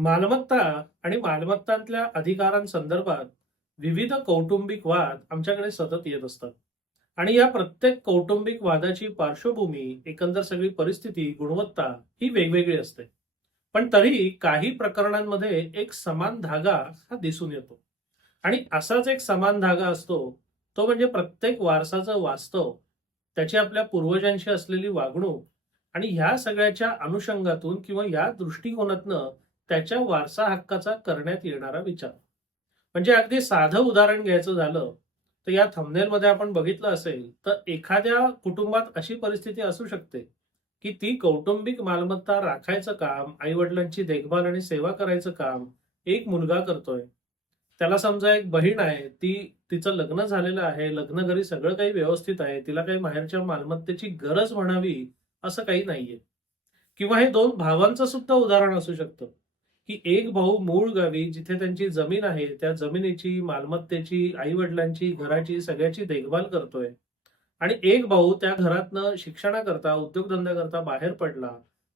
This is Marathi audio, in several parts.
मालमत्ता आणि मालमत्तांतल्या अधिकारांसंदर्भात विविध कौटुंबिक वाद आमच्याकडे सतत येत असतात. आणि या प्रत्येक कौटुंबिक वादाची पार्श्वभूमी एकंदर सगळी परिस्थिती गुणवत्ता ही वेगवेगळी असते. पण तरी काही प्रकरणांमध्ये एक समान धागा हा दिसून येतो. आणि असाच एक समान धागा असतो तो म्हणजे प्रत्येक वारसाचं वास्तव त्याची आपल्या पूर्वजांशी असलेली वागणूक आणि ह्या सगळ्याच्या अनुषंगातून किंवा या दृष्टिकोनातनं त्याच्या वारसा हक्काचा करण्यात येणारा विचार. म्हणजे अगदी साधं उदाहरण घ्यायचं झालं तर या थंबनेलमध्ये आपण बघितलं असेल तर एखाद्या कुटुंबात अशी परिस्थिती असू शकते की ती कौटुंबिक मालमत्ता राखायचं काम आई वडिलांची देखभाल आणि सेवा करायचं काम एक मुलगा करतोय. त्याला समजा एक बहीण आहे ती तिचं लग्न झालेलं आहे लग्न घरी सगळं काही व्यवस्थित आहे तिला काही बाहेरच्या मालमत्तेची गरज म्हणावी असं काही नाहीये. किंवा हे दोन भावांचं सुद्धा उदाहरण असू शकतं. की एक भाऊ मूळ गावी जिथे त्यांची जमीन आहे त्या जमिनीची मालमत्तेची आई वडिलांची घराची सगळ्याची देखभाल करतोय. आणि एक भाऊ त्या घरातनं शिक्षणाकरता उद्योगधंद्याकरता बाहेर पडला.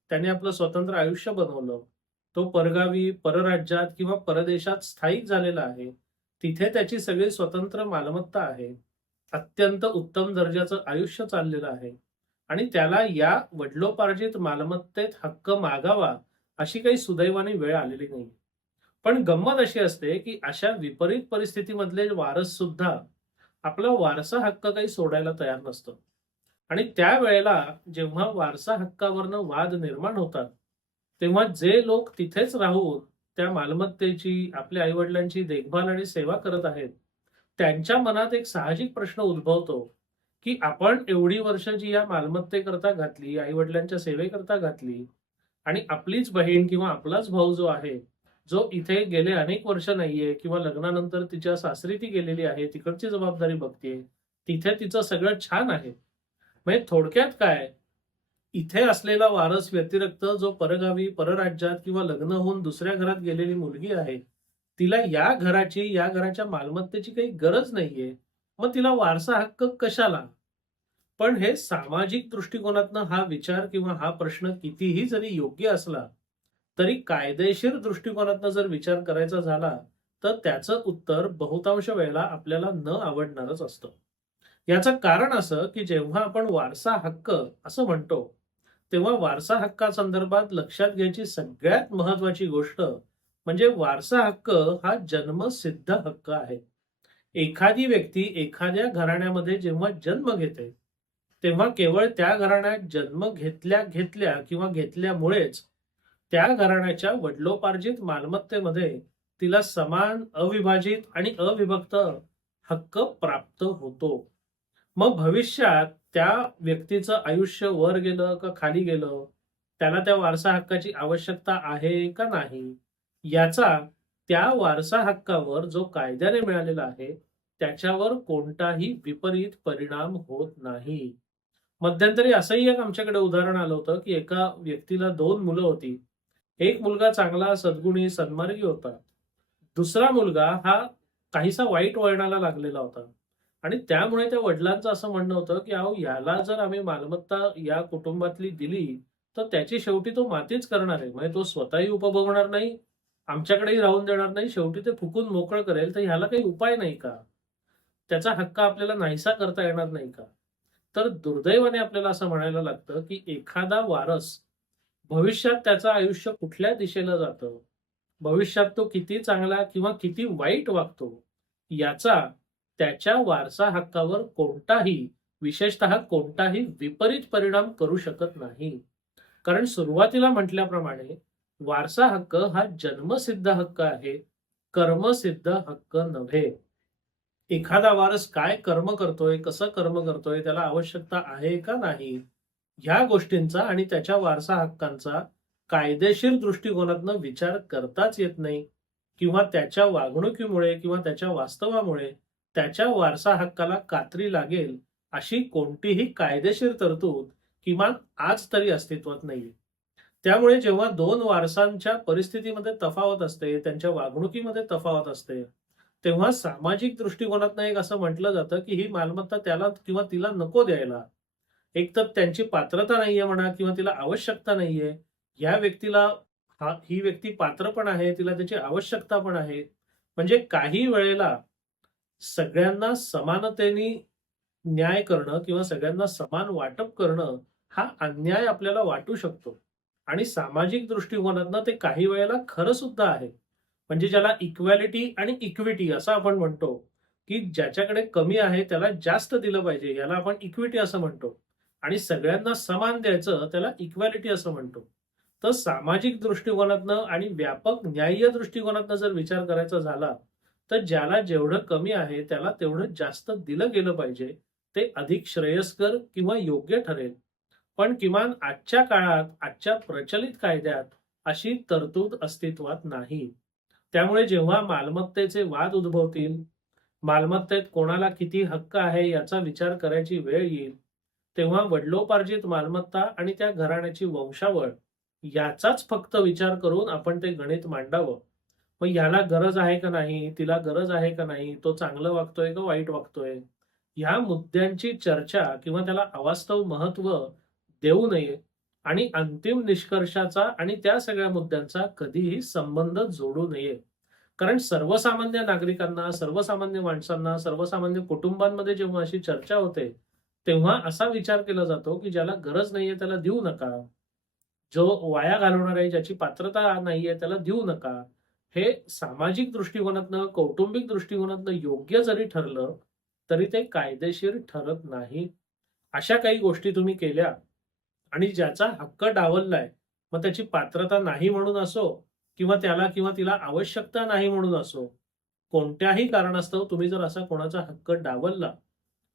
त्याने आपलं स्वतंत्र आयुष्य बनवलं. तो परगावी परराज्यात किंवा परदेशात स्थायिक झालेला आहे. तिथे त्याची सगळी स्वतंत्र मालमत्ता आहे. अत्यंत उत्तम दर्जाचं आयुष्य चाललेलं आहे. आणि त्याला या वडिलोपार्जित मालमत्तेत हक्क मागावा अशी काही सुदैवाने वेळ आलेली नाही पण गंमत अशी असते की अशा विपरीत परिस्थितीमधले वारस सुद्धा आपला वारसा हक्क काही सोडायला तयार नसतो. आणि त्यावेळेला जेव्हा वारसा हक्कावरनं वाद निर्माण होतात तेव्हा जे लोक तिथेच राहून त्या मालमत्तेची आपल्या आईवडिलांची देखभाल आणि सेवा करत आहेत त्यांच्या मनात एक साहजिक प्रश्न उद्भवतो की आपण एवढी वर्ष जी या मालमत्तेकरता घातली आईवडिलांच्या सेवेकरता घातली आणि आपलीच बहीण किंवा आपलाच भाऊ जो आहे जो इथे गेले अनेक वर्ष नाहीये किंवा लग्नानंतर तिच्या सासरी ती गेलेली आहे तिकडची जबाबदारी बघतीये तिथे तिचं सगळं छान आहे. म्हणजे थोडक्यात काय? इथे असलेला वारस व्यतिरिक्त जो परगावी परराज्यात किंवा लग्न होऊन दुसऱ्या घरात गेलेली मुलगी आहे तिला या घराची या घराच्या मालमत्तेची काही गरज नाहीये. मग तिला वारसा हक्क कशाला? पण हे सामाजिक दृष्टिकोनातनं हा विचार किंवा हा प्रश्न कितीही जरी योग्य असला तरी कायदेशीर दृष्टिकोनातनं जर विचार करायचा झाला तर त्याचं उत्तर बहुतांश वेळेला आपल्याला न आवडणारच असतं. याचं कारण असं की जेव्हा आपण वारसा हक्क असं म्हणतो तेव्हा वारसा हक्कासंदर्भात लक्षात घ्यायची सगळ्यात महत्वाची गोष्ट म्हणजे वारसा हक्क हा जन्मसिद्ध हक्क आहे. एखादी व्यक्ती एखाद्या घराण्यामध्ये जेव्हा जन्म घेते तेव्हा केवळ त्या घराण्यात जन्म घेतल्या घेतल्या किंवा घेतल्यामुळेच त्या घराण्याच्या वडिलोपार्जित मालमत्तेमध्ये तिला समान अविभाजित आणि अविभक्त हक्क प्राप्त होतो. मग भविष्यात त्या व्यक्तीचं आयुष्य वर गेलं का खाली गेलं? त्याला त्या वारसा हक्काची आवश्यकता आहे का नाही? याचा त्या वारसा हक्कावर जो कायद्याने मिळालेला आहे त्याच्यावर कोणताही विपरीत परिणाम होत नाही. मध्यंतरी असंही एक आमच्याकडे उदाहरण आलं होतं की एका व्यक्तीला दोन मुलं होती. एक मुलगा चांगला सद्गुणी सन्मार्गी होता. दुसरा मुलगा हा काहीसा वाईट वळणाला लागलेला होता. आणि त्यामुळे त्या वडिलांचं असं म्हणणं होतं की अहो याला जर आम्ही मालमत्ता या कुटुंबातली दिली तर त्याची शेवटी तो मातीच करणार आहे. म्हणजे तो स्वतःही उपभोगणार नाही आमच्याकडेही राहून देणार नाही शेवटी ते फुकून मोकळं करेल तर ह्याला काही उपाय नाही का? त्याचा हक्क आपल्याला नाहीसा करता येणार नाही का? तर दुर्दैवाने आपल्याला असं म्हणायला लागतं की एखादा वारस भविष्यात त्याचं आयुष्य कुठल्या दिशेला जातं? भविष्यात तो किती चांगला किंवा किती वाईट वागतो? याचा त्याच्या वारसा हक्कावर कोणताही विशेषतः कोणताही विपरीत परिणाम करू शकत नाही. कारण सुरुवातीला म्हटल्याप्रमाणे वारसा हक्क हा जन्मसिद्ध हक्क आहे कर्मसिद्ध हक्क नव्हे. एखादा वारस काय कर्म करतोय कसं कर्म करतोय त्याला आवश्यकता आहे का नाही? ह्या गोष्टींचा आणि त्याच्या वारसा हक्कांचा कायदेशीर दृष्टिकोनातनं विचार करताच येत नाही. किंवा त्याच्या वागणुकीमुळे किंवा त्याच्या वास्तवामुळे त्याच्या वारसा हक्काला कात्री लागेल अशी कोणतीही कायदेशीर तरतूद किमान आज तरी अस्तित्वात नाहीये. त्यामुळे जेव्हा दोन वारसांच्या परिस्थितीमध्ये तफावत असते त्यांच्या वागणुकीमध्ये तफावत असते तेव्हा सामाजिक दृष्टिकोनातनं एक असं म्हटलं जातं की ही मालमत्ता त्याला किंवा तिला नको द्यायला. एक तर त्यांची पात्रता नाहीये म्हणा किंवा तिला आवश्यकता नाहीये. या व्यक्तीला हा ही व्यक्ती पात्र पण आहे तिला त्याची आवश्यकता पण आहे. म्हणजे काही वेळेला सगळ्यांना समानतेने न्याय करणं किंवा सगळ्यांना समान वाटप करणं हा अन्याय आपल्याला वाटू शकतो. आणि सामाजिक दृष्टिकोनातनं ते काही वेळेला खरं सुद्धा आहे. म्हणजे ज्याला इक्वॅलिटी आणि इक्विटी असं आपण म्हणतो की ज्याच्याकडे कमी आहे त्याला जास्त दिलं पाहिजे याला आपण इक्विटी असं म्हणतो. आणि सगळ्यांना समान द्यायचं त्याला इक्वॅलिटी असं म्हणतो. तर सामाजिक दृष्टिकोनातनं आणि व्यापक न्याय्य दृष्टिकोनातनं जर विचार करायचा झाला तर ज्याला जेवढं कमी आहे त्याला तेवढं जास्त दिलं गेलं पाहिजे ते अधिक श्रेयस्कर किंवा योग्य ठरेल. पण किमान आजच्या काळात आजच्या प्रचलित कायद्यात अशी तरतूद अस्तित्वात नाही. त्यामुळे जेव्हा मालमत्तेचे वाद उद्भवतील मालमत्तेत कोणाला किती हक्क आहे याचा विचार करायची वेळ येईल तेव्हा वडिलोपार्जित मालमत्ता आणि त्या घराण्याची वंशावळ याचाच फक्त विचार करून आपण ते गणित मांडावं. मग ह्याला गरज आहे का नाही तिला गरज आहे का नाही तो चांगलं वागतोय का वाईट वागतोय ह्या मुद्द्यांची चर्चा किंवा त्याला अवास्तव महत्त्व देऊ नये आणि अंतिम निष्कर्षाचा आणि त्या सगळ्या मुद्द्यांचा कधीही संबंध जोडू नये. कारण सर्वसामान्य नागरिकांना सर्वसामान्य माणसांना सर्वसामान्य कुटुंबांमध्ये जेव्हा अशी चर्चा होते तेव्हा असा विचार केला जातो की ज्याला गरज नाहीये त्याला देऊ नका. जो वाया घालवणार आहे ज्याची पात्रता नाहीये त्याला देऊ नका. हे सामाजिक दृष्टिकोनातनं कौटुंबिक दृष्टिकोनातनं योग्य जरी ठरलं तरी ते कायदेशीर ठरत नाही. अशा काही गोष्टी तुम्ही केल्या. आणि ज्याचा हक्क डावललाय मग त्याची पात्रता नाही म्हणून असो किंवा त्याला किंवा तिला आवश्यकता नाही म्हणून असो कोणत्याही कारणास्तव तुम्ही जर असा कोणाचा हक्क डावलला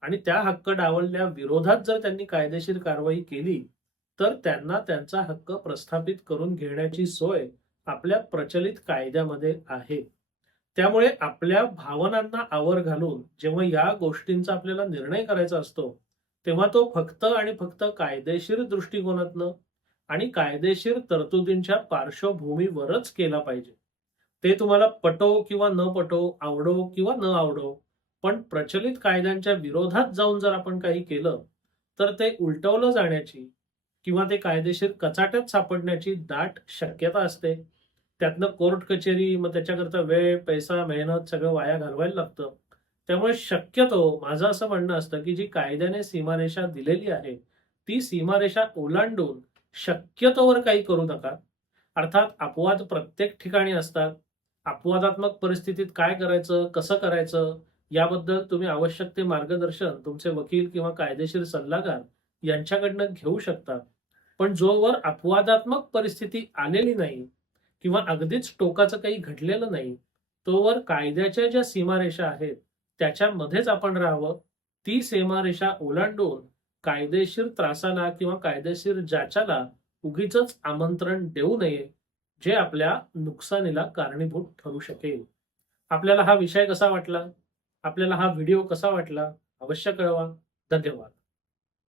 आणि त्या हक्क डावलल्या विरोधात जर त्यांनी कायदेशीर कारवाई केली तर त्यांना त्यांचा हक्क प्रस्थापित करून घेण्याची सोय आपल्या प्रचलित कायद्यामध्ये आहे. त्यामुळे आपल्या भावनांना आवर घालून जेव्हा या गोष्टींचा आपल्याला निर्णय करायचा असतो तेव्हा तो फक्त आणि फक्त कायदेशीर दृष्टिकोनातनं आणि कायदेशीर तरतुदींच्या पार्श्वभूमीवरच केला पाहिजे. ते तुम्हाला पटो किंवा न पटो आवडो किंवा न आवडो पण प्रचलित कायद्यांच्या विरोधात जाऊन जर आपण काही केलं तर ते उलटवलं जाण्याची किंवा ते कायदेशीर कचाट्यात सापडण्याची दाट शक्यता असते. त्यातनं कोर्ट कचेरी मग त्याच्याकरता वेळ पैसा मेहनत सगळं वाया घालवायला लागतं. त्यामुळे शक्यतो माझं असं म्हणणं असतं की जी कायद्याने सीमारेषा दिलेली आहे ती सीमारेषा ओलांडून शक्यतोवर काही करू नका. अर्थात अपवाद प्रत्येक ठिकाणी असतात. अपवादात्मक परिस्थितीत काय करायचं कसं करायचं याबद्दल तुम्ही आवश्यक ते मार्गदर्शन तुमचे वकील किंवा कायदेशीर सल्लागार यांच्याकडनं घेऊ शकता. पण जोवर अपवादात्मक परिस्थिती आलेली नाही किंवा अगदीच टोकाचं काही घडलेलं नाही तोवर कायद्याच्या ज्या सीमारेषा आहेत त्याच्यामध्येच आपण राहावं. ती सीमारेषा ओलांडून कायदेशीर त्रासाला किंवा कायदेशीर जाचाला उगीच आमंत्रण देऊ नये जे आपल्या नुकसानीला कारणीभूत ठरू शकेल. आपल्याला हा विषय कसा वाटला? आपल्याला हा व्हिडिओ कसा वाटला? अवश्य कळवा. धन्यवाद.